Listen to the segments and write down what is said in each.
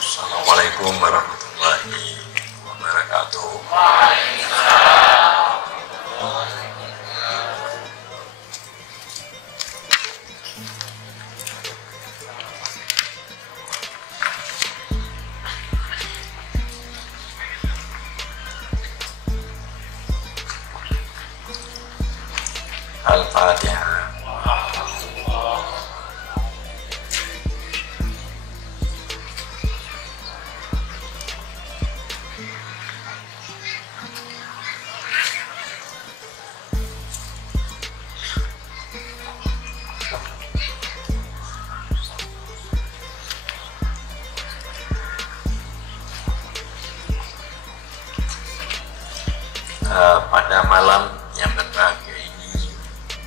Assalamualaikum warahmatullahi wabarakatuh. Al-Fatihah. Pada malam yang berbahagia ini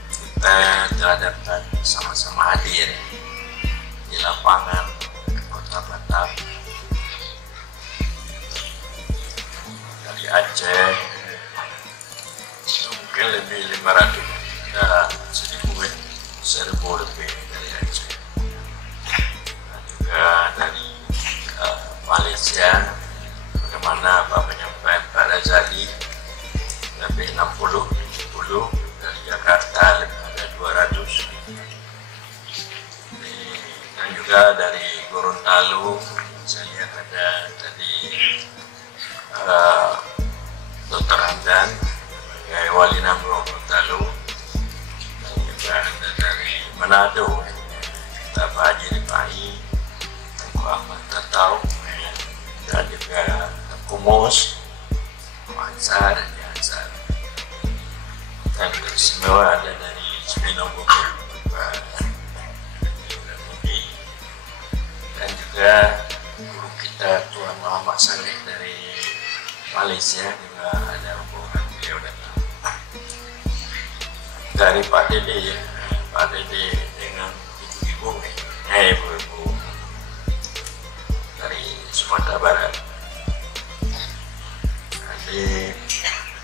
kita telah dapat sama-sama hadir di lapangan Kota Batam dari Aceh, mungkin lebih 500 1000 lebih dari Aceh, dan juga dari Malaysia. Bagaimana Pak penyampaian Pak Razali, lebih 60, 70, dari Jakarta lebih ada 200, dan juga dari Gorontalo saya lihat ada tadi Dr. Hamdan sebagai Wali Nangro Gorontalo, dan juga ada dari Manado kita Pak Haji Rifahi, Tengku Ahmad Tatau, dan juga Kumus, Mansar, dan istimewa ada dari Cibinong Bogor, dan juga guru kita Tuan Muhammad Saleh dari Malaysia juga ada hubungan beliau datang. Dari Pak Dede, ya, Pak Dede dengan ibu-ibu dari Sumatera Barat. Jadi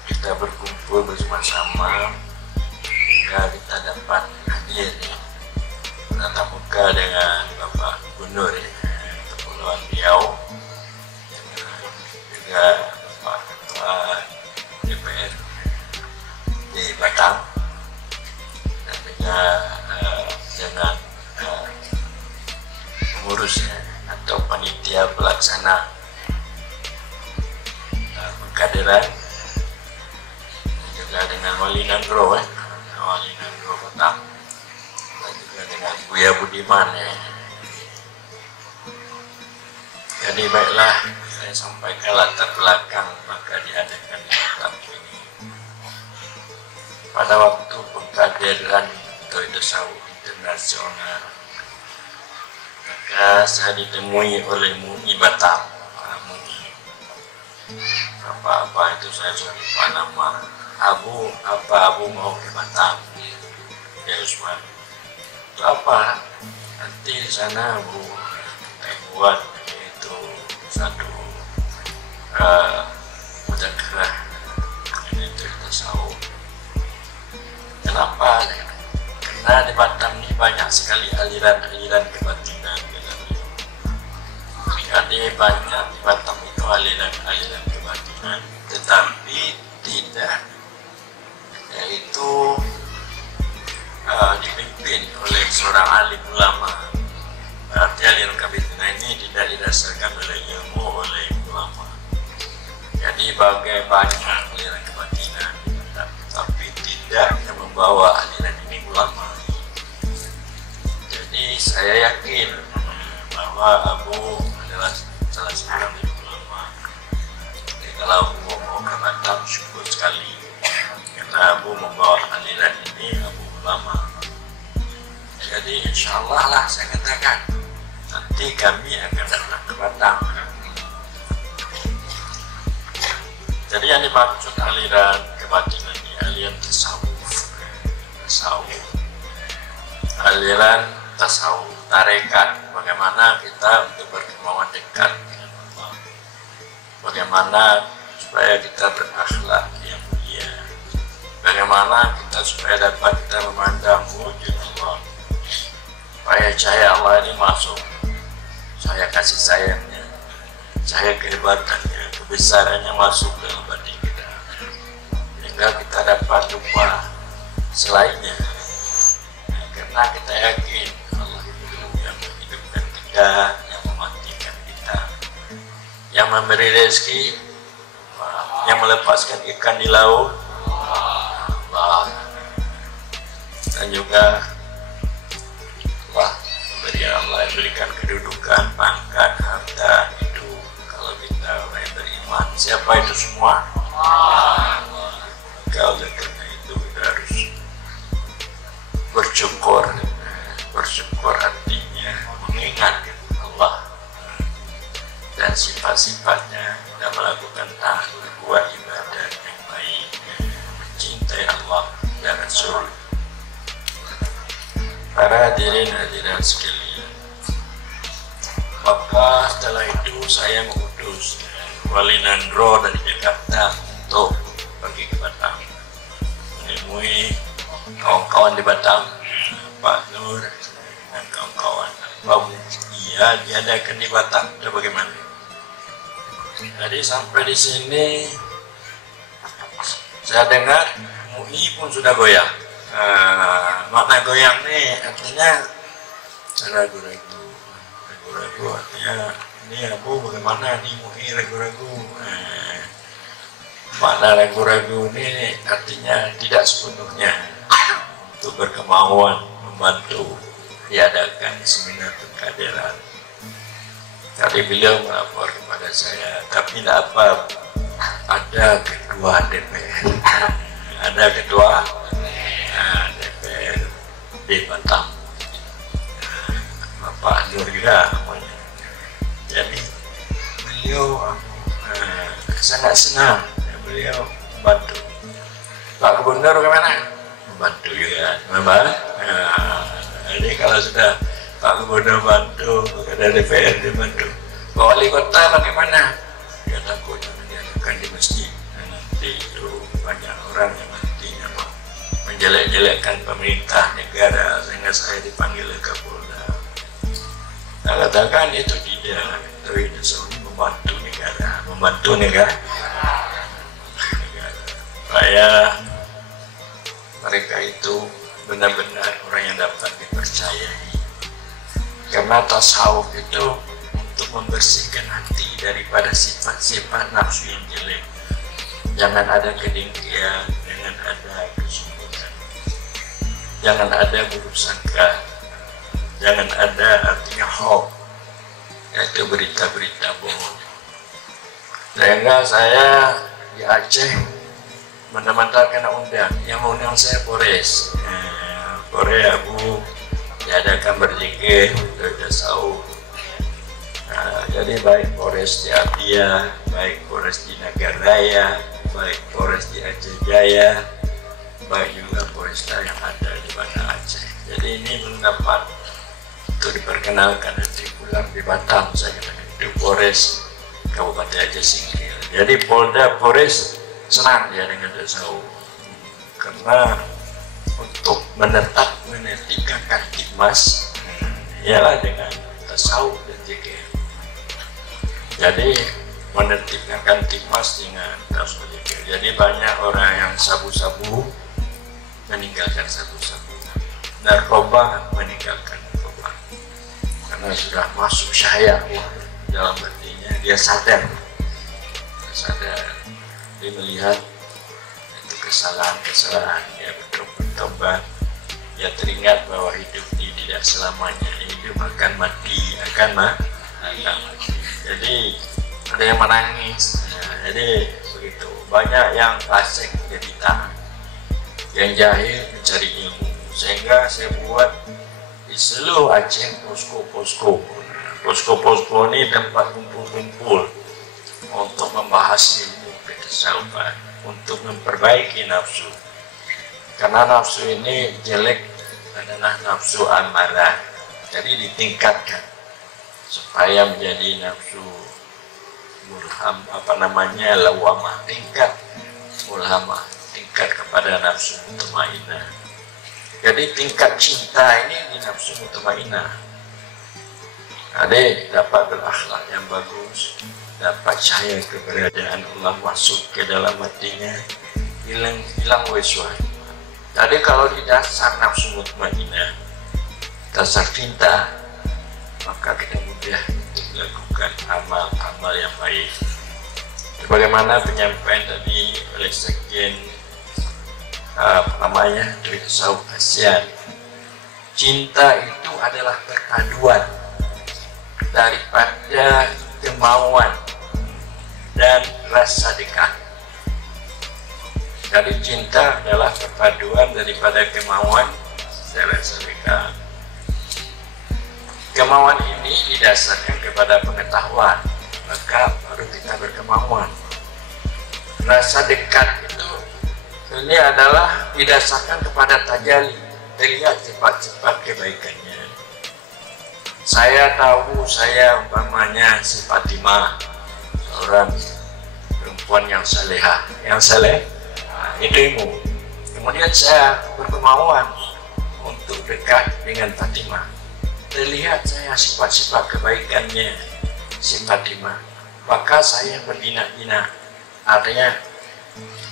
kita berkumpul bersama-sama hingga kita dapat hadir tatap muka dengan Bapak Gubernur Kepulauan Riau, juga Pak Ketua DPR di Batam, dan juga dengan pengurusnya atau panitia pelaksana pengkaderan, juga dengan Wali Nangro, Wali Nangro Batam, dan juga dengan Buya Budiman, ya. Jadi baiklah, saya sampaikan latar belakang maka diadakan di Batam ini. Pada waktu pengkaderan Toyo Tasawuf Internasional, maka saya ditemui oleh MUI Batam. Apa itu saya lupa nama. Abu mau ke Batam, ya Usman. Itu apa? Nanti di sana Abu buat itu satu mudakarah itu tasawuf. Kenapa? Karena di Batam ini banyak sekali aliran-aliran kebatinan. Jadi banyak di Batam itu aliran-aliran kebatinan, tetapi tidak yaitu dipimpin oleh seorang alim ulama. Berarti aliran kebatinan ini tidak didasarkan oleh ilmu, oleh ulama. Jadi banyak aliran kebatinan, tapi tidak yang membawa aliran ini ulama. Jadi saya yakin bahwa Abu adalah salah seorang ulama. Jadi kalau Abu mau ke Batam, syukur sekali karena Abu membawa aliran ini, Abu ulama. Jadi insya Allah lah saya katakan nanti kami akan datang ke Batam. Jadi yang dimaksud aliran kebatinan ini aliran tasawuf, aliran tasawuf, tarekat. Bagaimana kita untuk berkemauan dekat dengan Allah, bagaimana supaya kita berakhlak yang mulia, bagaimana kita supaya dapat kita memandang wujud Allah, supaya cahaya Allah ini masuk, cahaya kasih sayangnya, cahaya kehebatannya, kebesarannya masuk dalam batin kita, sehingga kita dapat lupa selainnya. Karena kita yakin Allah itu yang menghidupkan kita, yang mematikan kita, yang memberi rezeki, yang melepaskan ikan di laut, Allah, dan juga Allah yang berikan kedudukan, pangkat, harta, hidup. Kalau kita orang yang beriman, siapa itu semua? Maka oleh karena itu kita harus bersyukur. Bersyukur artinya mengingat Allah dan sifat-sifatnya, kita melakukan taat, berbuat ibadah yang baik, mencintai Allah dan Rasul. Para hadirin hadirat sekalian, maka setelah itu saya mengutus Wali Nandro dari Jakarta untuk pergi ke Batam, menemui kawan-kawan di Batam, Pak Nur dan kawan-kawan. Iya, diadakan di Batam, itu bagaimana? Jadi sampai di sini saya dengar MUI pun sudah goyang. Makna goyang nih artinya ragu-ragu artinya ini Abu bagaimana nih MUI ragu-ragu. Makna ragu-ragu ini artinya tidak sepenuhnya untuk berkemauan membantu diadakan seminar pengkaderan. Tadi beliau melapor kepada saya, tapi tidak apa, ada ketua DPR, ada ketua DPR di Batam, Bapak Nur juga namanya. Jadi beliau sangat senang, beliau membantu. Pak Gubernur bagaimana? Membantu juga, jadi kalau sudah Pak Gubernur bantu, ada DPR dibantu. Pak Wali Kota bagaimana? Dia takut diadakan di masjid. Nanti itu banyak orang yang nantinya menjelek-jelekkan pemerintah negara, sehingga saya dipanggil ke Kapolda. Nah, katakan itu tidak, tapi itu selalu membantu negara, supaya mereka itu benar-benar orang yang dapat dipercayai. Karena tasawuf itu untuk membersihkan hati daripada sifat-sifat nafsu yang jelek. Jangan ada kedengkian, jangan ada kesombongan, jangan ada buruk sangka, jangan ada artinya hoax, yaitu berita-berita bohong. Sehingga saya di Aceh benar-benar kena undang, yang mengundang saya Polres, Abu diadakan berzikir untuk tasawuf. Jadi baik Polres di Abia, baik Polres di Nagaraya, baik Polres di Aceh Jaya, baik juga Polresta yang ada di Banda Aceh. Jadi ini belum dapat untuk diperkenalkan nanti pulang di Batam. Saya katakan itu Polres Kabupaten Aceh Singkil. Jadi Polda Polres senang dia dengan tasawuf, karena untuk menertibkan Kamtibmas ialah dengan tasawuf dan zikir. Jadi menertibkan Kamtibmas dengan tasawuf dan zikir. Jadi banyak orang yang sabu-sabu meninggalkan sabu-sabu, narkoba meninggalkan narkoba, karena sudah masuk syahya dalam hatinya. Dia sadar, dia melihat itu kesalahan-kesalahan, dia bertobat. Ya teringat bahwa hidup ini tidak selamanya, hidup akan mati, Jadi ada yang menangis. Jadi begitu. Banyak yang fasik jadi taat, yang jahil mencari ilmu. Sehingga saya buat di seluruh Aceh posko-posko ini tempat kumpul-kumpul untuk membahas ilmu ketasawufan, untuk memperbaiki nafsu. Karena nafsu ini jelek adalah nafsu amarah, jadi ditingkatkan supaya menjadi nafsu lawamah, tingkat mulhamah, tingkat kepada nafsu mutmainnah. Jadi tingkat cinta ini di nafsu mutmainnah. Dapat berakhlak yang bagus, tidak percaya keberadaan Allah masuk ke dalam hatinya, hilang weswa. Jadi kalau di dasar nafsu mutmainnah, dasar cinta, maka kita mudah untuk melakukan amal-amal yang baik. Sebagaimana penyampaian tadi oleh Sekjen dari tasawuf ASEAN, cinta itu adalah perpaduan daripada kemauan dan rasa dekat. Jadi cinta adalah perpaduan daripada kemauan dan rasa dekat. Kemauan ini didasarkan kepada pengetahuan, maka baru kita berkemauan. Rasa dekat itu ini adalah didasarkan kepada tajalli, terlihat cepat-cepat kebaikannya. Saya tahu saya umpamanya si Fatimah, seorang perempuan yang salehah, itu ilmu. Kemudian saya berkemauan untuk dekat dengan Fatimah. Terlihat saya sifat-sifat kebaikannya si Fatimah, maka saya berjinak-jinak. Artinya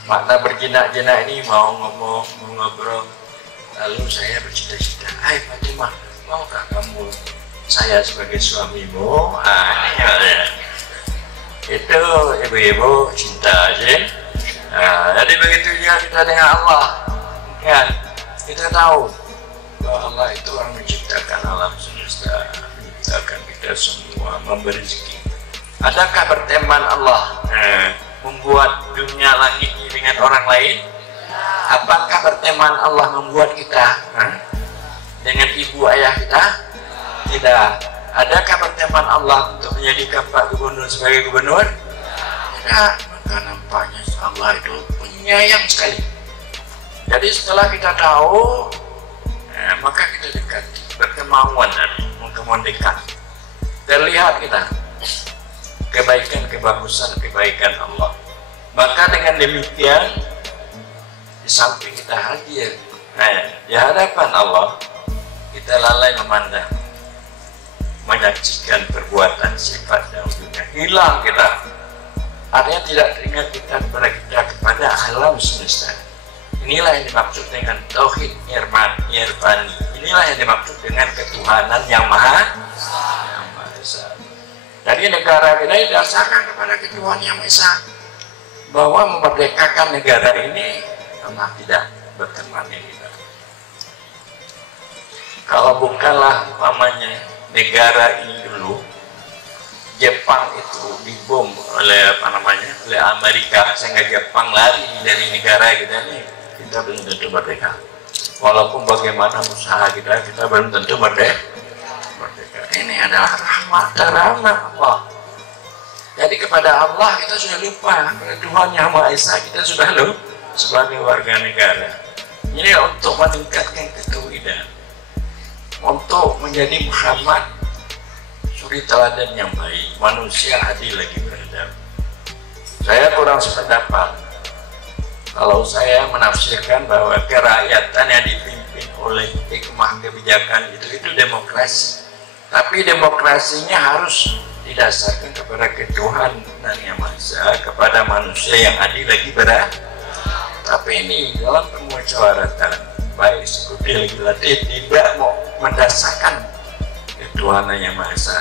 makna berjinak-jinak ini mau ngomong, mau ngobrol, lalu saya bercita-cita, hai Fatimah, maukah kamu saya sebagai suamimu? Ini ya. Itu ibu-ibu cinta aja. Jadi begitu juga kita dengan Allah, kan? Kita tahu bahwa Allah itu orang menciptakan alam semesta, menciptakan kita semua, memberi rezeki. Adakah berteman Allah membuat dunia langit ini dengan orang lain? Apakah berteman Allah membuat kita dengan ibu ayah kita? Tidak. Adakah berteman Allah untuk menjadikan Pak Gubernur sebagai gubernur? Tidak. Maka nampaknya Allah itu penyayang sekali. Jadi setelah kita tahu, maka kita dekat, berkemauan dekat. Terlihat kita kebaikan, kebagusan, kebaikan Allah. Maka dengan demikian, di samping kita hadir di hadapan Allah, kita lalai memandang, menyaksikan perbuatan sifat dan wujudnya. Hilang kita. Artinya tidak teringat kita kepada alam semesta. Inilah yang dimaksud dengan tauhid nirvani. Inilah yang dimaksud dengan ketuhanan yang maha esa. Jadi negara kita didasarkan kepada ketuhanan yang maha esa. Bahwa memerdekakan negara ini Allah tidak berteman dengan kita. Kalau bukanlah umpamanya negara ini dulu, Jepang itu dibom oleh oleh Amerika sehingga Jepang lari dari negara kita ini, kita belum tentu merdeka. Walaupun bagaimana usaha kita belum tentu merdeka. Ini adalah rahmat Allah. Jadi kepada Allah kita sudah lupa, kepada Tuhan Yang Maha Esa kita sudah lupa sebagai warga negara. Ini untuk meningkatkan ketauhidan, untuk menjadi Muhammad suri teladan yang baik, manusia adil lagi beradab. Saya kurang sependapat kalau saya menafsirkan bahwa kerakyatan yang dipimpin oleh hikmah kebijakan itu demokrasi. Tapi demokrasinya harus didasarkan kepada ketuhanan yang maha esa, kepada manusia yang adil lagi beradab. Tapi ini dalam permusyawaratan baik eksekutif legislatif tidak mau mendasarkan ketuhanan yang maha esa,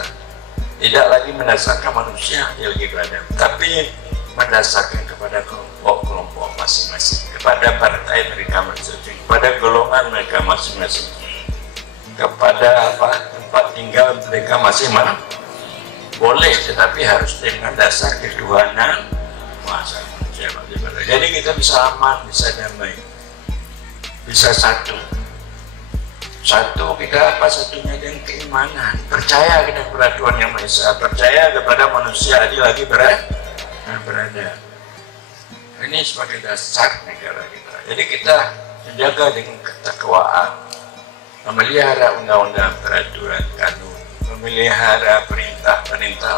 tidak lagi mendasarkan manusia yang lagi beradab, tapi mendasarkan kepada kelompok-kelompok masing-masing, kepada partai mereka masing-masing, kepada golongan mereka masing-masing, kepada tempat tinggal mereka masing-masing. Boleh, tetapi harus dengan dasar ketuhanan maha esa. Jadi kita bisa aman, bisa damai, bisa satu kita satunya dengan keimanan, percaya kepada Tuhan Yang Maha Esa, percaya kepada manusia adil lagi berada. Ini sebagai dasar negara kita. Jadi kita menjaga dengan ketakwaan, memelihara undang-undang, peraturan, kanun, memelihara perintah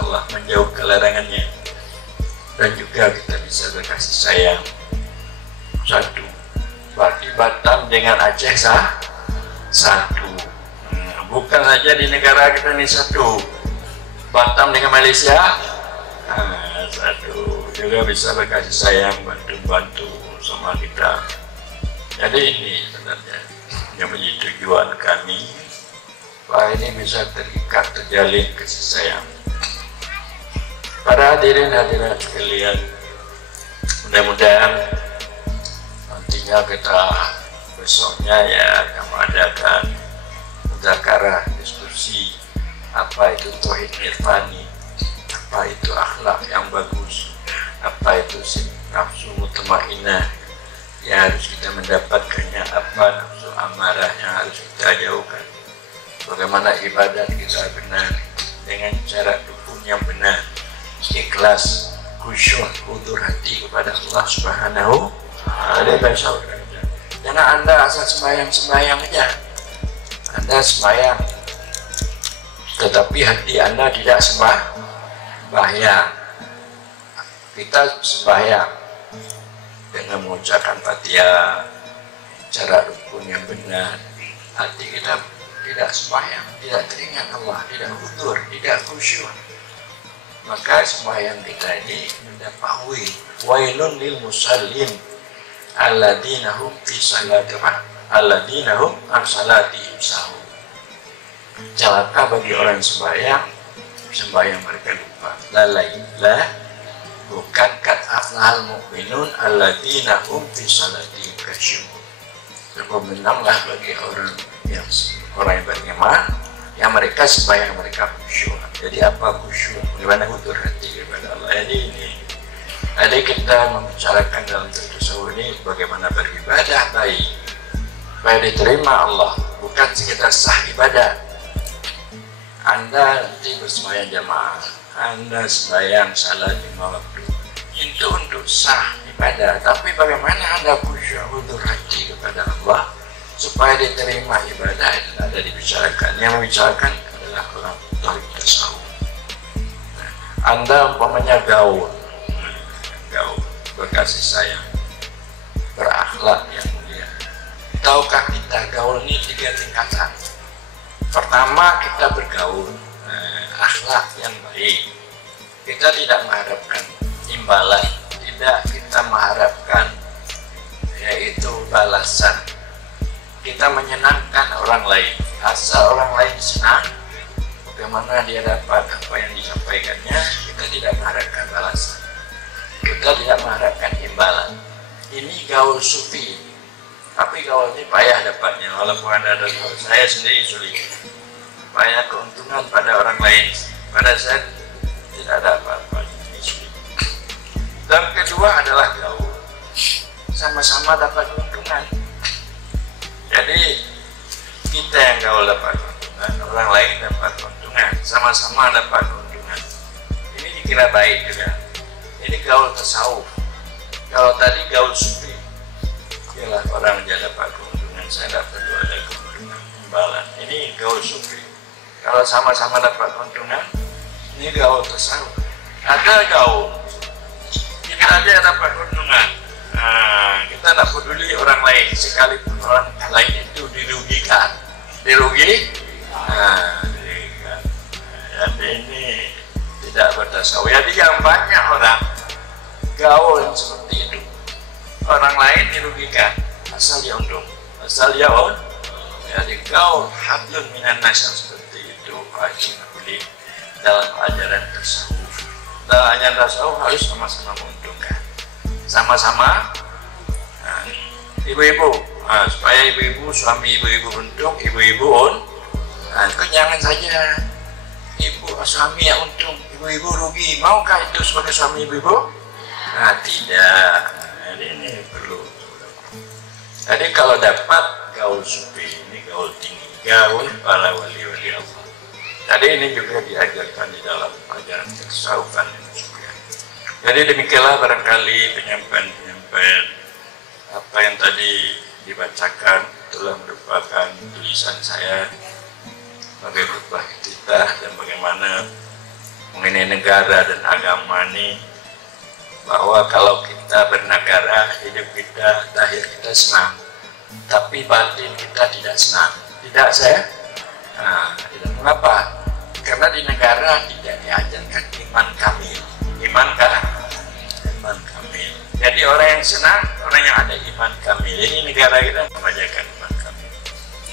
Allah, menjauh kelarangannya, dan juga kita bisa berkasih sayang. Satu, berarti Batam dengan Aceh satu. Bukan saja di negara kita ini satu, Batam dengan Malaysia satu juga bisa berkasih sayang, bantu-bantu sama kita. Jadi ini sebenarnya yang menjadi tujuan kami, bahwa ini bisa terikat, terjalin kasih sayang. Para hadirin-hadirat sekalian, mudah-mudahan nantinya kita besoknya ya akan mengadakan muzakarah, diskusi apa itu tauhid irfani, apa itu akhlak yang bagus, apa itu nafsu mutmainnah yang harus kita mendapatkannya, apa nafsu amarah yang harus kita jauhkan, bagaimana ibadat kita benar dengan cara rukun yang benar, ikhlas, khusyuk, hudur hati kepada Allah Subhanahu wa Ta'ala. Karena Anda asal sembahyang aja, Anda sembahyang tetapi hati Anda tidak sembahyang. Kita sembahyang dengan mengucapkan Fatihah, cara rukun yang benar, hati kita tidak sembahyang, tidak teringat Allah, tidak hudur, tidak khusyuk, maka sembahyang kita ini mendapati wailun lil musallin alladzina hum fi salatihim alladzina hum an salatihim sahun. Celaka bagi orang sembahyang mereka lupa, lalai lah, bukan kat aflahal mu'minun alladzina hum fi salatihim khasyu'un. Menanglah bagi orang yang beriman yang mereka sembahyang mereka khusyuk. Jadi apa khusyuk? Bagaimana hudur hati kepada Allah. Jadi kita membicarakan dalam tasawuf ini bagaimana beribadah baik, supaya diterima Allah, bukan sekedar sah ibadah. Anda nanti bersembahyang jamaah, Anda sembahyang salat 5 waktu, itu untuk sah ibadah. Tapi bagaimana Anda khusyuk hudur hati kepada Allah supaya diterima ibadah, itu ada dibicarakan. Yang membicarakan adalah orang tauhid tasawuf. Anda umpamanya gaul, berkasih sayang, berakhlak yang mulia. Tahukah kita gaul ini 3 tingkatan? Pertama, kita bergaul akhlak yang baik. Kita tidak mengharapkan imbalan, tidak kita mengharapkan yaitu balasan. Kita menyenangkan orang lain, asal orang lain senang, bagaimana dia dapat apa yang disampaikannya, kita tidak mengharapkan balasan, kita tidak mengharapkan imbalan. Ini gaul sufi, tapi gaul ini payah dapatnya, walaupun ada gaul saya sendiri sulit, payah keuntungan pada orang lain, pada saya tidak ada apa-apa, ini sulit. Dan kedua adalah gaul sama-sama dapat keuntungan. Jadi kita yang gaul dapat keuntungan, orang lain dapat keuntungan, sama-sama dapat keuntungan. Ini dikira baik juga. Ini gaul tasawuf. Kalau tadi gaul sufi, ialah orang yang dapat keuntungan, saya dapat juga ada keuntungan, imbalan. Ini gaul sufi. Kalau sama-sama dapat keuntungan, ini gaul tasawuf. Ada gaul kita aja dapat keuntungan. Kita tidak peduli orang lain, sekalipun orang lain itu dirugikan. Jadi ini tidak bertasawuf. Jadi yang banyak orang gaul yang seperti itu, orang lain dirugikan, asal dia untung, asal dia untung. Jadi gaul hablum minan nas yang seperti itu wajib boleh dalam ajaran tasawuf. Dalam ajaran tasawuf harus sama-sama menguntungkan, sama-sama. Ibu-ibu, supaya ibu-ibu, suami ibu-ibu untung, ibu-ibu itu jangan saja suami yang untung, ibu-ibu rugi. Maukah itu sebagai suami ibu-ibu? Tidak. Jadi ini perlu. Jadi kalau dapat gaul sufi, ini gaul tinggi, gaul para wali-wali Allah. Jadi ini juga diajarkan di dalam ajaran tasawufan ini juga. Jadi demikianlah barangkali penyampaian apa yang tadi dibacakan telah merupakan tulisan saya sebagai khutbah kita, dan bagaimana mengenai negara dan agama ini, bahwa kalau kita bernegara, hidup kita, lahir kita senang, tapi batin kita tidak senang. Tidak saya? Tidak. Mengapa? Karena di negara tidak diajarkan iman kamil. iman kamil. Jadi orang yang senang, orang yang ada iman kamil. Ini negara kita memanjakan iman kamil.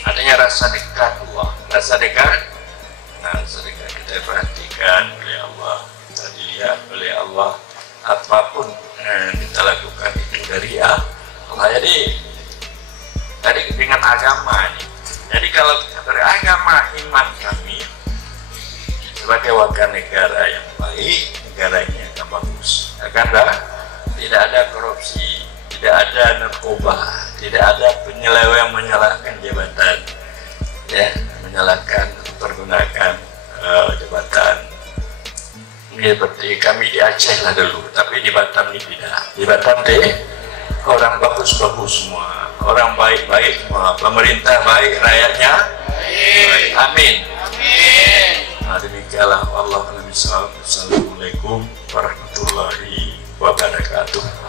Adanya rasa dekat Allah, rasa dekat. Nah, rasa dekat kita perhatikan oleh Allah, kita dilihat oleh Allah. Apapun kita lakukan itu dari Allah. Jadi tadi dengan agama nih. Jadi kalau kita beragama iman kami sebagai warga negara yang baik, negaranya akan bagus. Tidak ada korupsi, tidak ada narkoba, tidak ada penyeleweng menyalahkan jabatan, ya, menyalahkan pergunakan jabatan. Seperti kami di Aceh lah dulu, tapi di Batam ini tidak. Di Batam orang bagus-bagus semua, orang baik-baik semua, pemerintah baik, rakyatnya baik. Amin. Nah, demikianlah Allah. Assalamualaikum warahmatullahi wabarakatuh.